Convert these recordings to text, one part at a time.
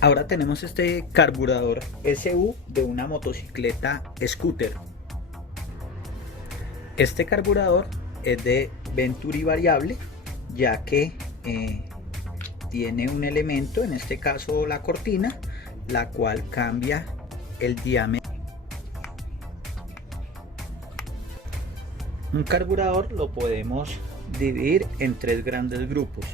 Ahora tenemos este carburador SU de una motocicleta scooter. Este carburador es de Venturi variable, ya que tiene un elemento, en este caso la cortina, la cual cambia el diámetro. Un carburador lo podemos dividir en tres grandes grupos.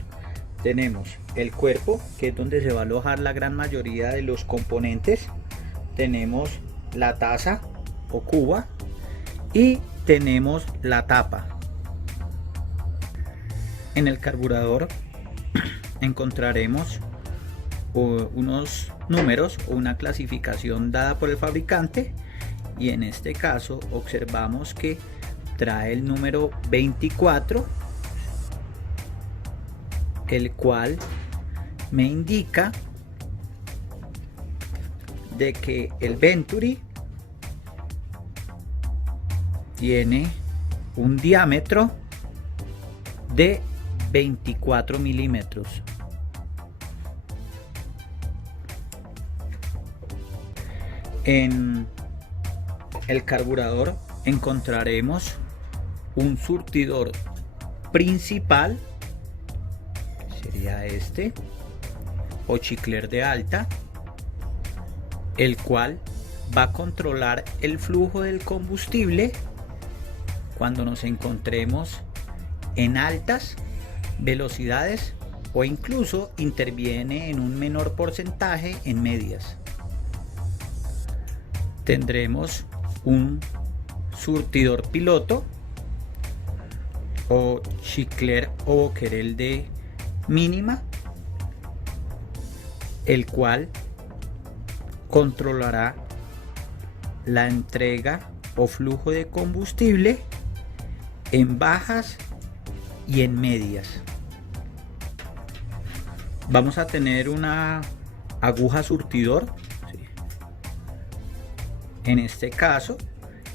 Tenemos el cuerpo, que es donde se va a alojar la gran mayoría de los componentes. Tenemos la taza o cuba y tenemos la tapa. En el carburador encontraremos unos números o una clasificación dada por el fabricante, y en este caso observamos que trae el número 24, el cual me indica de que el Venturi tiene un diámetro de 24 milímetros. En el carburador encontraremos un surtidor principal, sería este, o chicler de alta, el cual va a controlar el flujo del combustible cuando nos encontremos en altas velocidades, o incluso interviene en un menor porcentaje en medias. Tendremos un surtidor piloto o chicler o boquerel de mínima, el cual controlará la entrega o flujo de combustible en bajas y en medias. Vamos a tener una aguja surtidor. En este caso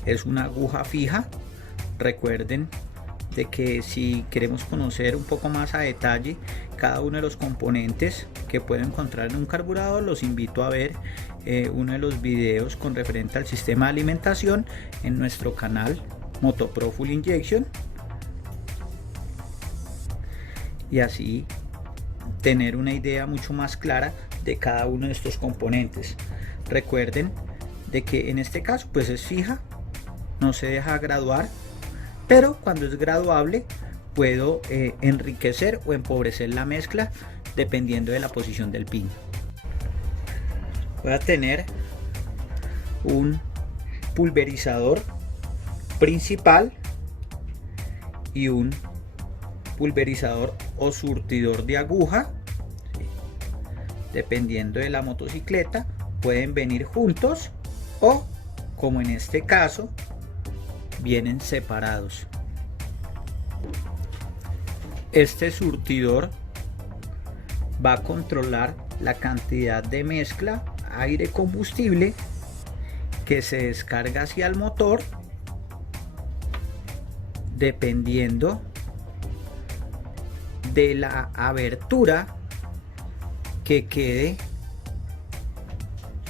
es una aguja fija. Recuerden de que si queremos conocer un poco más a detalle cada uno de los componentes que pueden encontrar en un carburador, los invito a ver uno de los videos con referente al sistema de alimentación en nuestro canal Motopro Full Injection, y así tener una idea mucho más clara de cada uno de estos componentes. Recuerden de que en este caso pues es fija, no se deja graduar, pero cuando es graduable puedo enriquecer o empobrecer la mezcla dependiendo de la posición del pin. Voy a tener un pulverizador principal y un pulverizador o surtidor de aguja. Dependiendo de la motocicleta pueden venir juntos o, como en este caso, vienen separados. Este surtidor va a controlar la cantidad de mezcla aire combustible que se descarga hacia el motor dependiendo de la abertura que quede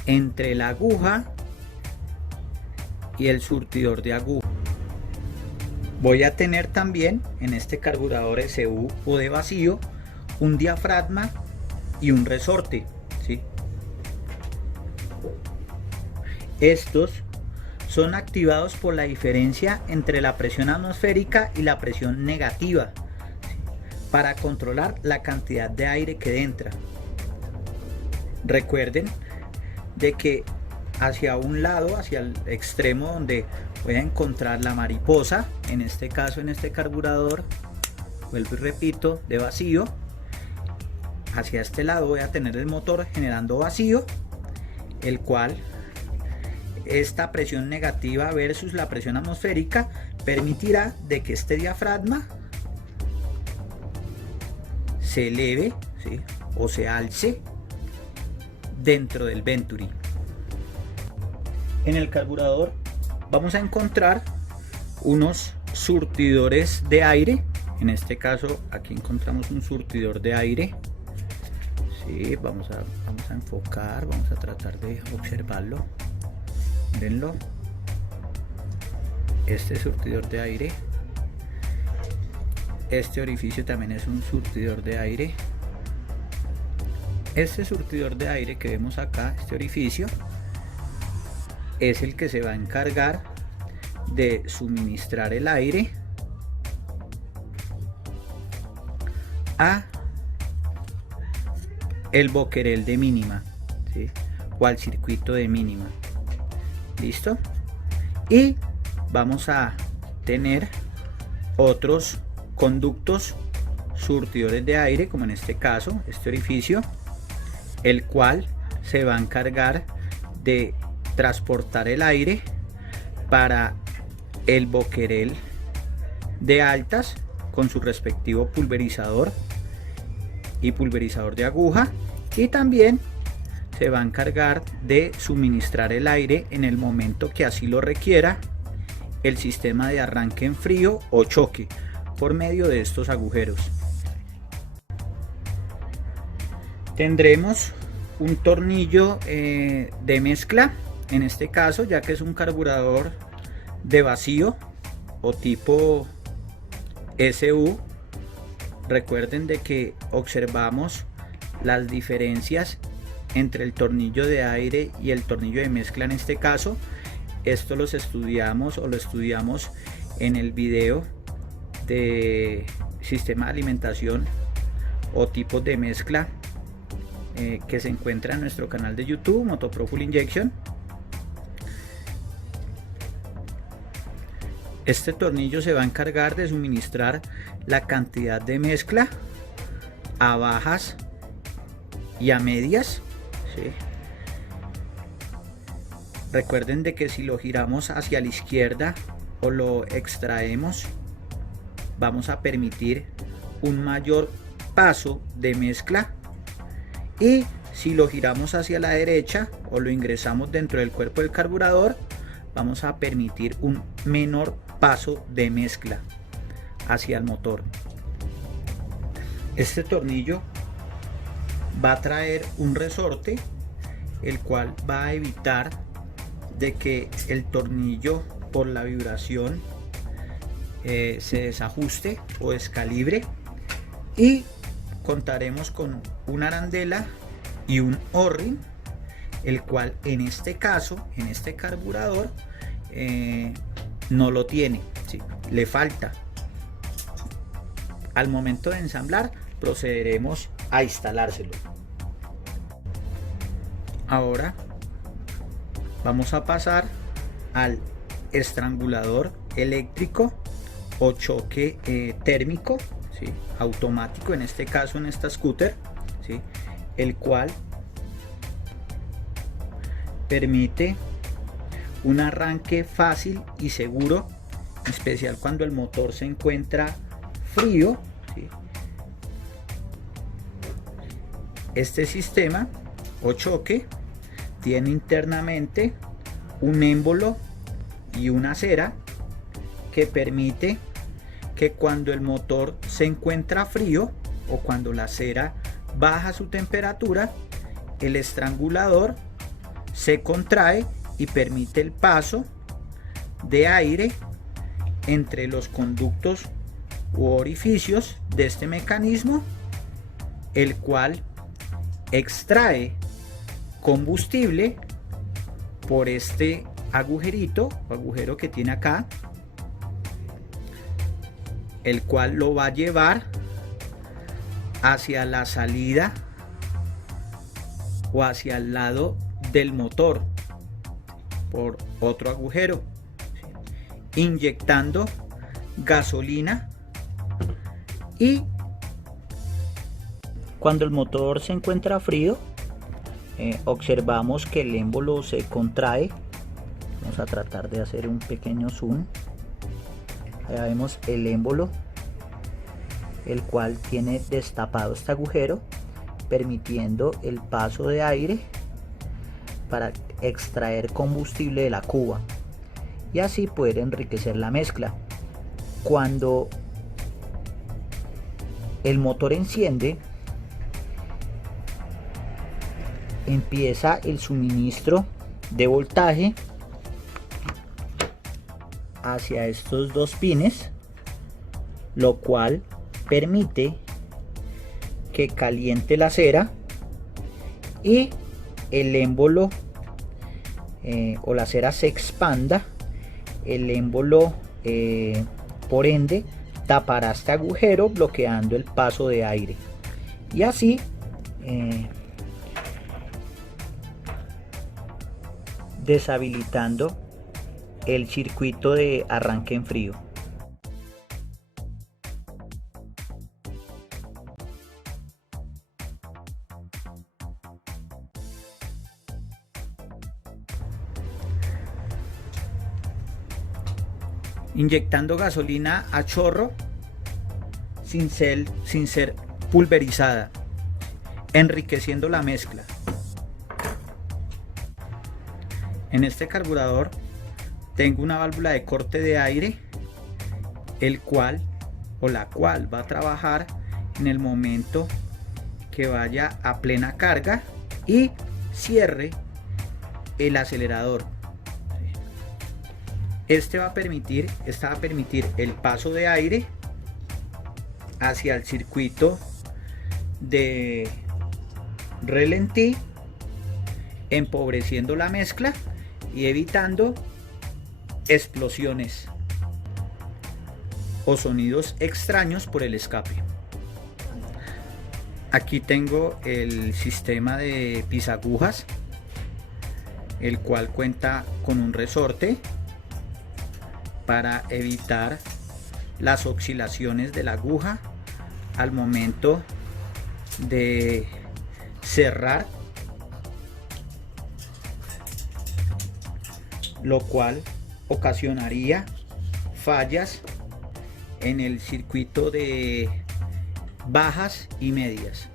entre la aguja y el surtidor de aguja. Voy a tener también en este carburador SU o de vacío un diafragma y un resorte, ¿sí? Estos son activados por la diferencia entre la presión atmosférica y la presión negativa, ¿sí?, para controlar la cantidad de aire que entra. Recuerden de que hacia un lado, hacia el extremo donde voy a encontrar la mariposa, en este caso en este carburador, vuelvo y repito, de vacío, hacia este lado voy a tener el motor generando vacío, el cual esta presión negativa versus la presión atmosférica permitirá de que este diafragma se eleve, ¿sí?, o se alce dentro del Venturi. En el carburador vamos a encontrar unos surtidores de aire. En este caso aquí encontramos un surtidor de aire, Sí, vamos a enfocar, vamos a tratar de observarlo. Mírenlo. Este surtidor de aire. Este orificio también es un surtidor de aire. Este surtidor de aire que vemos acá, este orificio, es el que se va a encargar de suministrar el aire a el boquerel de mínima, ¿sí? O al circuito de mínima. ¿Listo? Y vamos a tener otros conductos surtidores de aire, como en este caso, este orificio, el cual se va a encargar de transportar el aire para el boquerel de altas con su respectivo pulverizador y pulverizador de aguja, y también se va a encargar de suministrar el aire en el momento que así lo requiera el sistema de arranque en frío o choque por medio de estos agujeros. Tendremos un tornillo de mezcla, en este caso, ya que es un carburador de vacío o tipo SU. Recuerden de que observamos las diferencias entre el tornillo de aire y el tornillo de mezcla en este caso. Esto los estudiamos o lo estudiamos en el video de sistema de alimentación o tipos de mezcla que se encuentra en nuestro canal de YouTube, Motopro Full Injection. Este tornillo se va a encargar de suministrar la cantidad de mezcla a bajas y a medias, ¿sí? Recuerden de que si lo giramos hacia la izquierda o lo extraemos, vamos a permitir un mayor paso de mezcla, y si lo giramos hacia la derecha o lo ingresamos dentro del cuerpo del carburador, vamos a permitir un menor paso de mezcla hacia el motor. Este tornillo va a traer un resorte, el cual va a evitar de que el tornillo por la vibración se desajuste o descalibre, y contaremos con una arandela y un O-ring, el cual en este caso, en este carburador, no lo tiene, ¿sí? Le falta. Al momento de ensamblar procederemos a instalárselo. Ahora vamos a pasar al estrangulador eléctrico o choque térmico, ¿sí? Automático, en este caso en esta scooter, ¿sí? El cual permite un arranque fácil y seguro, en especial cuando el motor se encuentra frío, ¿sí? Este sistema o choque tiene internamente un émbolo y una cera que permite que cuando el motor se encuentra frío o cuando la cera baja su temperatura, el estrangulador se contrae y permite el paso de aire entre los conductos u orificios de este mecanismo, el cual extrae combustible por este agujero que tiene acá, el cual lo va a llevar hacia la salida o hacia el lado del motor por otro agujero, inyectando gasolina, y cuando el motor se encuentra frío, observamos que el émbolo se contrae. Vamos a tratar de hacer un pequeño zoom. Allá vemos el émbolo, el cual tiene destapado este agujero, permitiendo el paso de aire para extraer combustible de la cuba y así poder enriquecer la mezcla. Cuando el motor enciende, empieza el suministro de voltaje hacia estos dos pines, lo cual permite que caliente la cera y el émbolo o la cera se expanda. El émbolo por ende tapará este agujero, bloqueando el paso de aire, y así deshabilitando el circuito de arranque en frío. Inyectando gasolina a chorro sin ser pulverizada, enriqueciendo la mezcla. En este carburador tengo una válvula de corte de aire, la cual va a trabajar en el momento que vaya a plena carga y cierre el acelerador. Esta va a permitir el paso de aire hacia el circuito de ralentí, empobreciendo la mezcla y evitando explosiones o sonidos extraños por el escape. Aquí tengo el sistema de pisagujas, el cual cuenta con un resorte para evitar las oscilaciones de la aguja al momento de cerrar, lo cual ocasionaría fallas en el circuito de bajas y medias.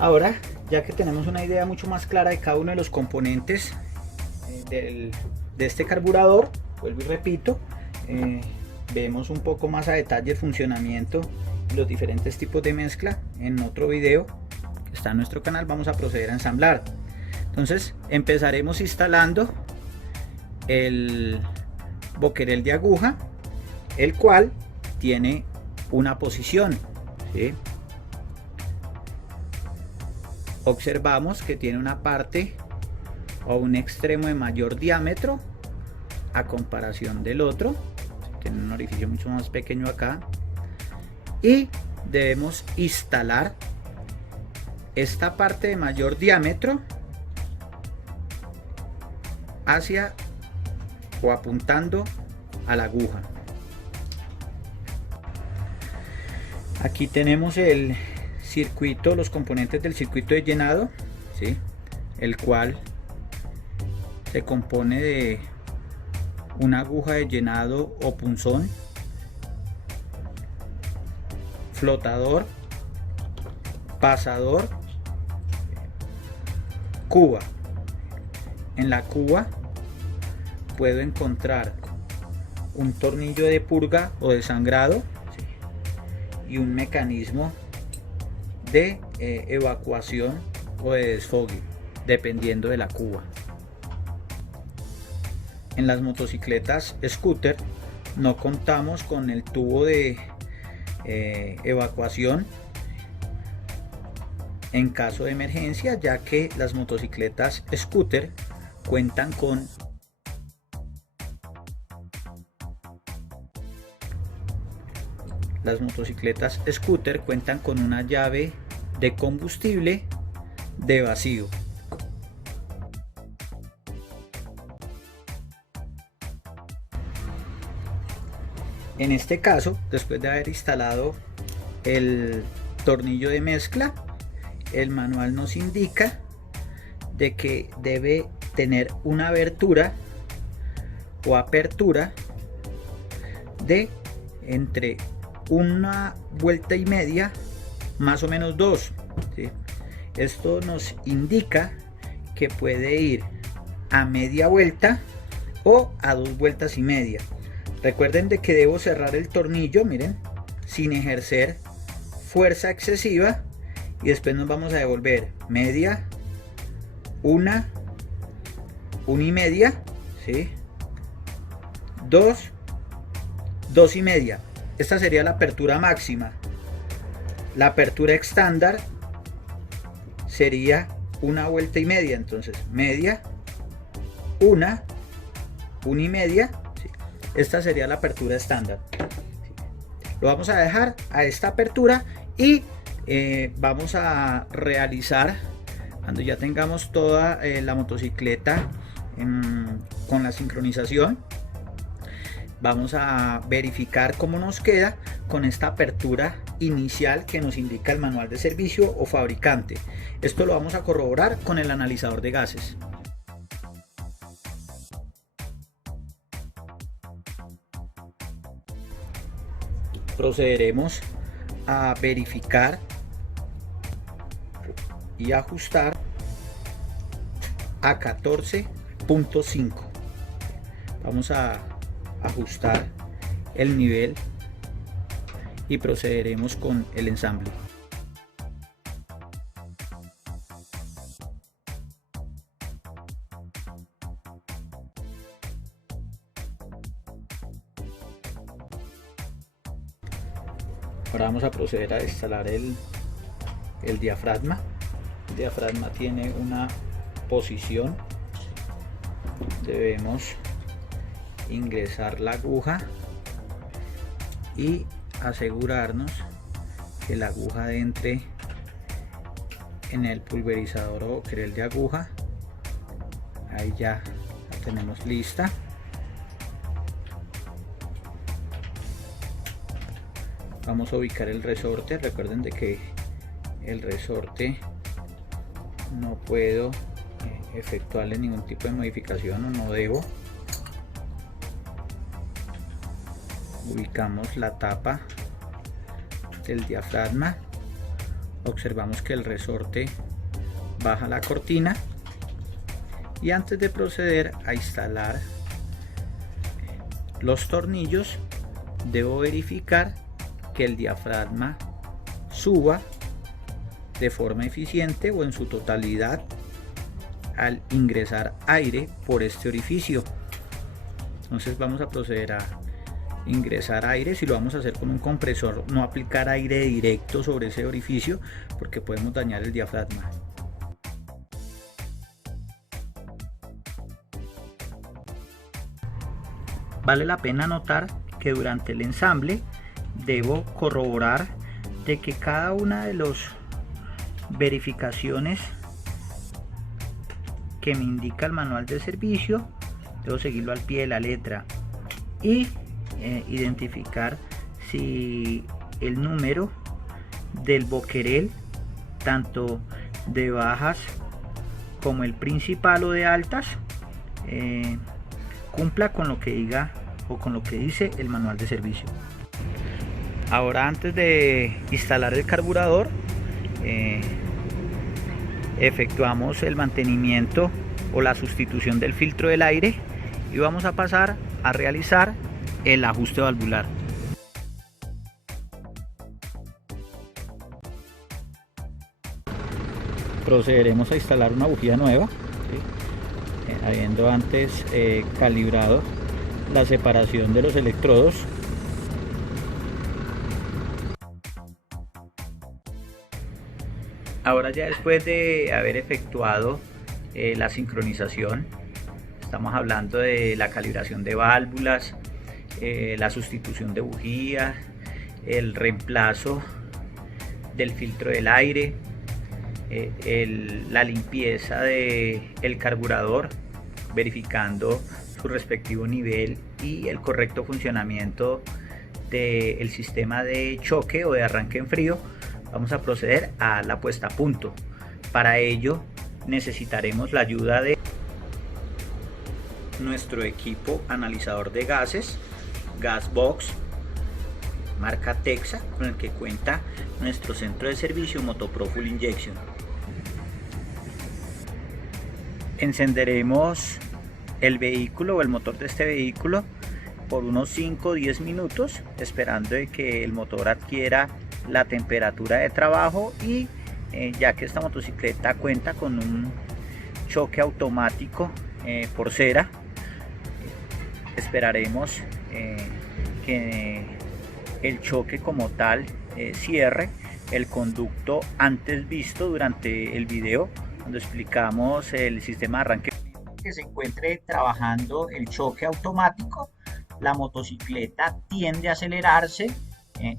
Ahora, ya que tenemos una idea mucho más clara de cada uno de los componentes de este carburador, vuelvo y repito, vemos un poco más a detalle el funcionamiento y los diferentes tipos de mezcla en otro video que está en nuestro canal. Vamos a proceder a ensamblar. Entonces empezaremos instalando el boquerel de aguja, el cual tiene una posición, ¿sí? Observamos que tiene una parte o un extremo de mayor diámetro a comparación del otro. Tiene un orificio mucho más pequeño acá, y debemos instalar esta parte de mayor diámetro hacia o apuntando a la aguja. Aquí tenemos el circuito, los componentes del circuito de llenado, ¿sí? El cual se compone de una aguja de llenado o punzón, flotador, pasador, cuba. En la cuba puedo encontrar un tornillo de purga o de sangrado, y un mecanismo de evacuación o de desfogue, dependiendo de la cuba. En las motocicletas scooter no contamos con el tubo de evacuación en caso de emergencia, ya que las motocicletas scooter cuentan con una llave de combustible de vacío. En este caso, después de haber instalado el tornillo de mezcla, el manual nos indica de que debe tener una abertura o apertura de entre una vuelta y media, más o menos dos, ¿sí? Esto nos indica que puede ir a media vuelta o a 2 vueltas y media. Recuerden de que debo cerrar el tornillo, miren, sin ejercer fuerza excesiva, y después nos vamos a devolver media, una y media, ¿sí? 2, 2 y media. Esta sería la apertura máxima. La apertura estándar sería una vuelta y media, entonces media, una y media, ¿sí? Esta sería la apertura estándar. Lo vamos a dejar a esta apertura y vamos a realizar, cuando ya tengamos toda la motocicleta con la sincronización, vamos a verificar cómo nos queda con esta apertura inicial que nos indica el manual de servicio o fabricante. Esto lo vamos a corroborar con el analizador de gases. Procederemos a verificar y ajustar a 14.5. Vamos a ajustar el nivel y procederemos con el ensamble. Ahora vamos a proceder a instalar el diafragma. El diafragma tiene una posición. Debemos ingresar la aguja y asegurarnos que la aguja entre en el pulverizador o creel de aguja. Ahí ya la tenemos lista. Vamos a ubicar el resorte. Recuerden de que el resorte no puedo efectuarle ningún tipo de modificación, o no debo. Ubicamos la tapa del diafragma, observamos que el resorte baja la cortina, y antes de proceder a instalar los tornillos debo verificar que el diafragma suba de forma eficiente o en su totalidad al ingresar aire por este orificio. Entonces vamos a proceder a ingresar aire. Si lo vamos a hacer con un compresor, no aplicar aire directo sobre ese orificio porque podemos dañar el diafragma. Vale la pena notar que durante el ensamble debo corroborar de que cada una de las verificaciones que me indica el manual de servicio debo seguirlo al pie de la letra y identificar si el número del boquerel, tanto de bajas como el principal o de altas, cumpla con lo que diga o con lo que dice el manual de servicio. Ahora, antes de instalar el carburador, efectuamos el mantenimiento o la sustitución del filtro del aire y vamos a pasar a realizar el ajuste valvular. Procederemos a instalar una bujía nueva, ¿sí? Habiendo antes calibrado la separación de los electrodos. Ahora, ya después de haber efectuado la sincronización, estamos hablando de la calibración de válvulas, la sustitución de bujías, el reemplazo del filtro del aire, la limpieza del carburador, verificando su respectivo nivel y el correcto funcionamiento del sistema de choque o de arranque en frío. Vamos a proceder a la puesta a punto. Para ello necesitaremos la ayuda de nuestro equipo analizador de gases, Gasbox marca Texa, con el que cuenta nuestro centro de servicio Motopro Full Injection. Encenderemos el vehículo o el motor de este vehículo por unos 5 o 10 minutos, esperando de que el motor adquiera la temperatura de trabajo y ya que esta motocicleta cuenta con un choque automático por cera. Esperaremos que el choque como tal cierre el conducto antes visto durante el video, cuando explicamos el sistema de arranque. Que se encuentre trabajando el choque automático, la motocicleta tiende a acelerarse.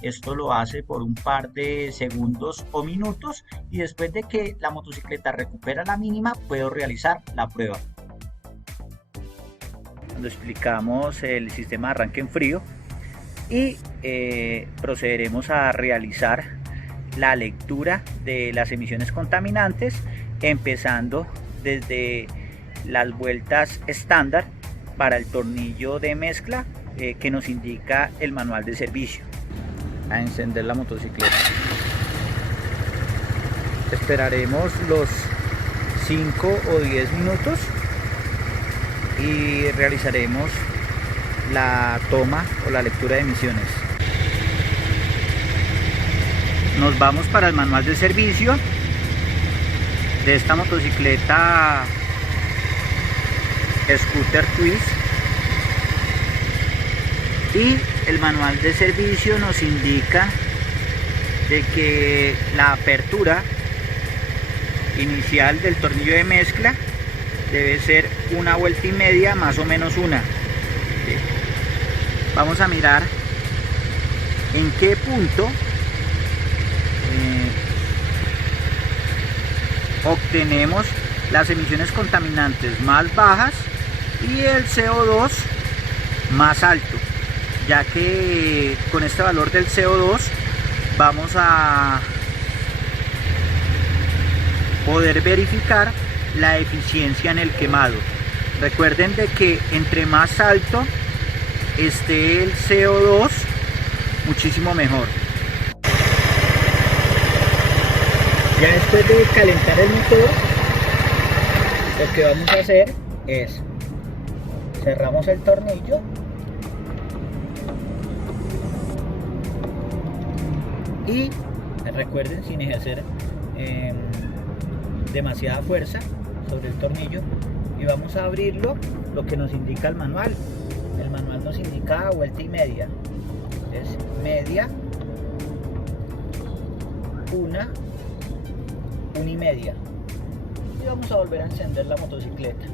Esto lo hace por un par de segundos o minutos, y después de que la motocicleta recupera la mínima, puedo realizar la prueba. Cuando explicamos el sistema de arranque en frío, y procederemos a realizar la lectura de las emisiones contaminantes, empezando desde las vueltas estándar para el tornillo de mezcla que nos indica el manual de servicio. A encender la motocicleta. Esperaremos los 5 o 10 minutos y realizaremos la toma o la lectura de emisiones. Nos vamos para el manual de servicio de esta motocicleta Scooter Twist, y el manual de servicio nos indica de que la apertura inicial del tornillo de mezcla debe ser 1,5 vueltas, más o menos una. Vamos a mirar en qué punto obtenemos las emisiones contaminantes más bajas y el CO2 más alto, ya que con este valor del CO2 vamos a poder verificar la eficiencia en el quemado. Recuerden de que entre más alto esté el CO2, muchísimo mejor. Ya después de calentar el motor, lo que vamos a hacer es cerramos el tornillo y recuerden, sin ejercer demasiada fuerza sobre el tornillo, y vamos a abrirlo, lo que nos indica el manual. El manual nos indica 1,5 vueltas, es media, 1,5, y vamos a volver a encender la motocicleta.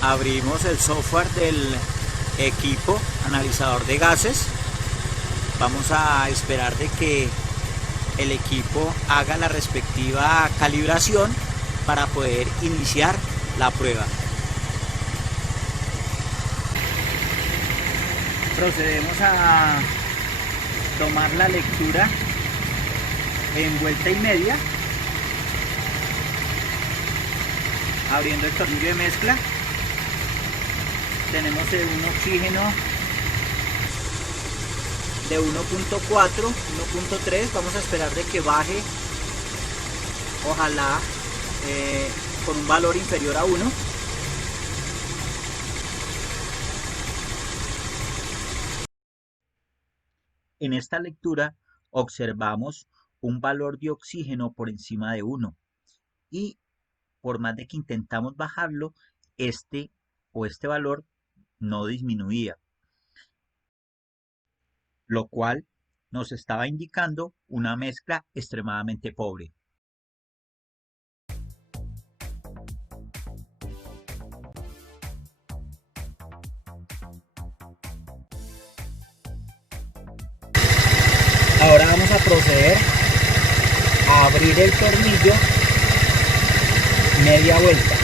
Abrimos el software del equipo analizador de gases. Vamos a esperar de que el equipo haga la respectiva calibración para poder iniciar la prueba. Procedemos a tomar la lectura en 1,5 vueltas, abriendo el tornillo de mezcla. Tenemos un oxígeno de 1.4, 1.3. Vamos a esperar de que baje, ojalá con un valor inferior a 1. En esta lectura observamos un valor de oxígeno por encima de 1, y por más de que intentamos bajarlo, este valor no disminuía, lo cual nos estaba indicando una mezcla extremadamente pobre. Ahora vamos a proceder a abrir el tornillo media vuelta.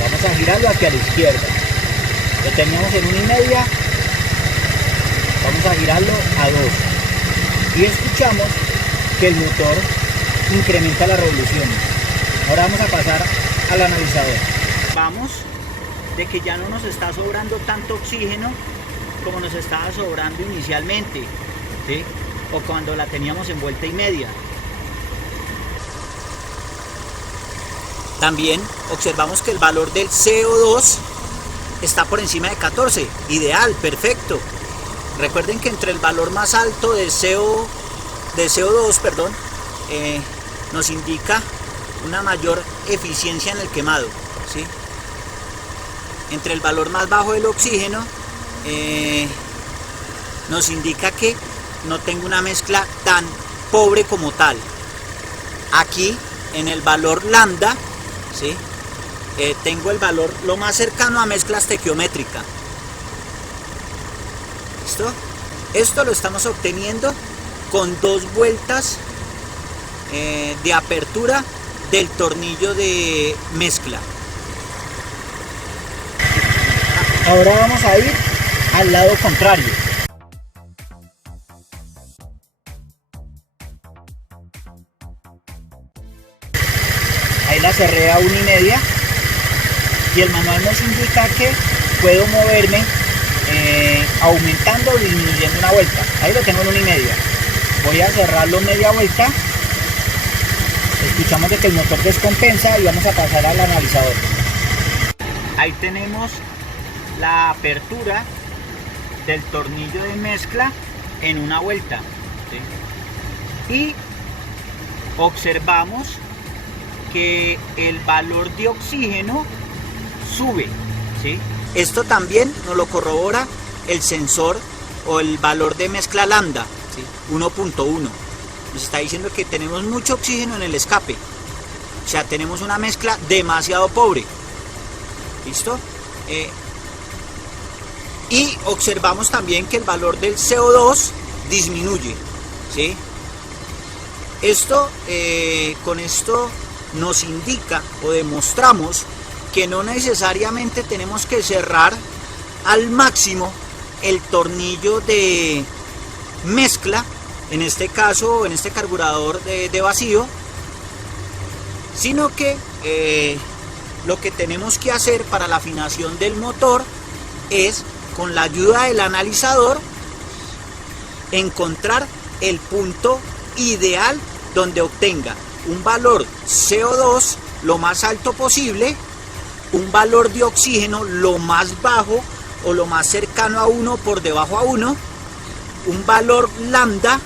Vamos a girarlo hacia la izquierda. Lo teníamos en 1,5, vamos a girarlo a 2, y escuchamos que el motor incrementa las revoluciones. Ahora vamos a pasar al analizador. Vamos de que ya no nos está sobrando tanto oxígeno como nos estaba sobrando inicialmente, ¿sí? O cuando la teníamos en 1,5 vueltas. También observamos que el valor del CO2 está por encima de 14, ideal, perfecto. Recuerden que entre el valor más alto de CO2, perdón, nos indica una mayor eficiencia en el quemado, ¿sí? Entre el valor más bajo del oxígeno nos indica que no tengo una mezcla tan pobre como tal. Aquí en el valor lambda, ¿sí? Tengo el valor lo más cercano a mezcla estequiométrica. ¿Listo? Esto lo estamos obteniendo con 2 vueltas de apertura del tornillo de mezcla. Ahora vamos a ir al lado contrario. Ahí la cerré a 1,5 y el manual nos indica que puedo moverme aumentando o disminuyendo una vuelta. Ahí lo tengo en 1,5. Voy a cerrarlo media vuelta. Escuchamos de que el motor descompensa y vamos a pasar al analizador. Ahí tenemos la apertura del tornillo de mezcla en una vuelta, ¿sí? Y observamos que el valor de oxígeno sube, ¿sí? Esto también nos lo corrobora el sensor o el valor de mezcla lambda, ¿sí? 1.1. Nos está diciendo que tenemos mucho oxígeno en el escape, o sea, tenemos una mezcla demasiado pobre. ¿Listo? Y observamos también que el valor del CO2 disminuye, ¿sí? Esto, con esto nos indica o demostramos que no necesariamente tenemos que cerrar al máximo el tornillo de mezcla, en este caso, en este carburador de vacío, sino que lo que tenemos que hacer para la afinación del motor es, con la ayuda del analizador, encontrar el punto ideal donde obtenga un valor CO2 lo más alto posible, un valor de oxígeno lo más bajo o lo más cercano a 1 por debajo a 1, un valor lambda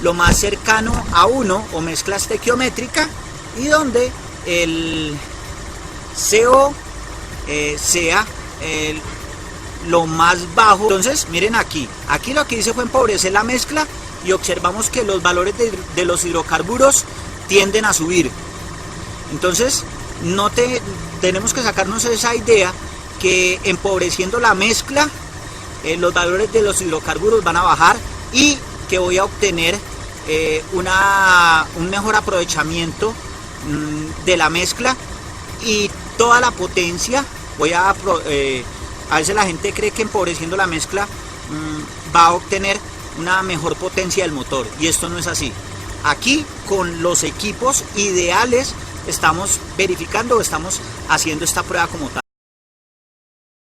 lo más cercano a 1 o mezcla estequiométrica, y donde el CO sea lo más bajo. Entonces miren aquí lo que hice fue empobrecer la mezcla y observamos que los valores de los hidrocarburos tienden a subir. Entonces tenemos que sacarnos esa idea que empobreciendo la mezcla los valores de los hidrocarburos van a bajar y que voy a obtener un mejor aprovechamiento de la mezcla y toda la potencia. A veces la gente cree que empobreciendo la mezcla va a obtener una mejor potencia del motor, y esto no es así. Aquí con los equipos ideales estamos verificando, estamos haciendo esta prueba como tal.